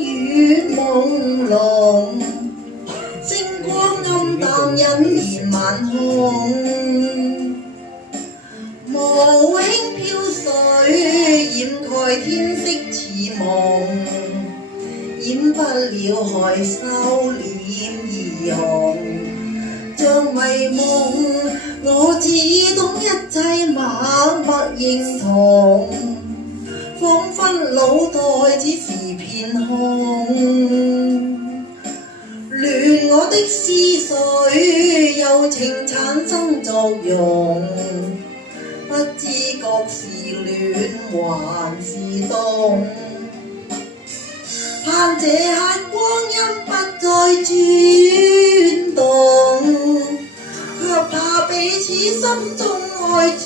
與朦朧，星光暗淡隱現晚空，無影飄水掩蓋天色似夢，掩不了害羞臉兒紅，像迷夢，我只懂一切默默認同，彷彿腦袋只是片空，亂我的思緒，柔情產生作用，不知覺是戀還是凍，盼這刻光陰不再轉動，卻怕彼此心中愛轉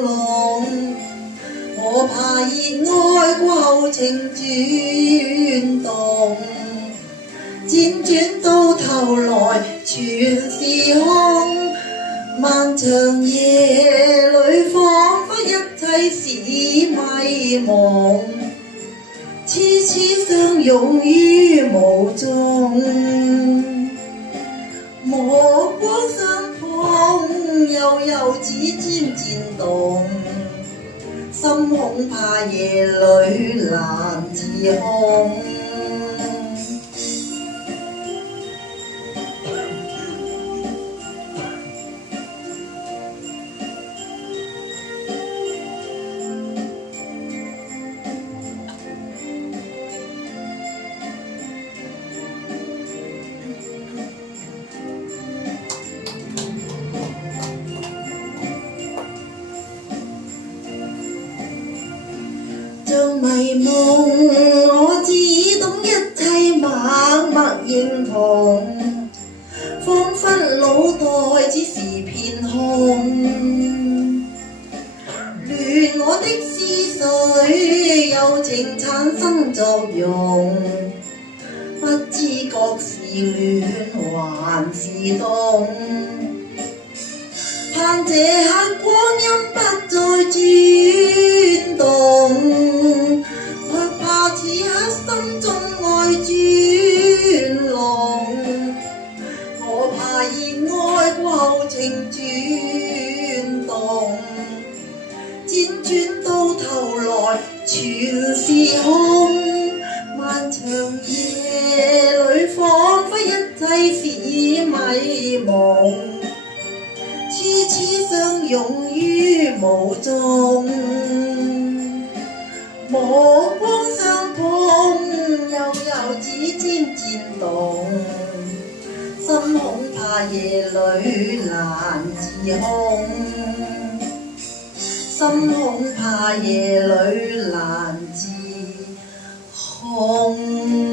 濃，我怕熱愛過後情轉動，輾轉到頭來全是空，漫長夜裏彷彿一切是迷茫，痴痴相擁於無蹤，目光相碰，悠指尖顫動，心恐怕夜裏難自控。像迷夢，我只懂一切默默認同，彷彿腦袋只是片空，亂我的思緒，柔情產生作用，不知覺是戀還是凍，盼這刻光陰不再轉動，卻怕此刻心中愛轉濃，我怕熱愛過後情轉動，輾轉到頭來全是空，漫長夜裏彷彿一切是迷夢，痴痴相擁於無蹤，目光相碰，悠指尖顫動，心恐怕夜裏難自控，心恐怕夜裏難自控。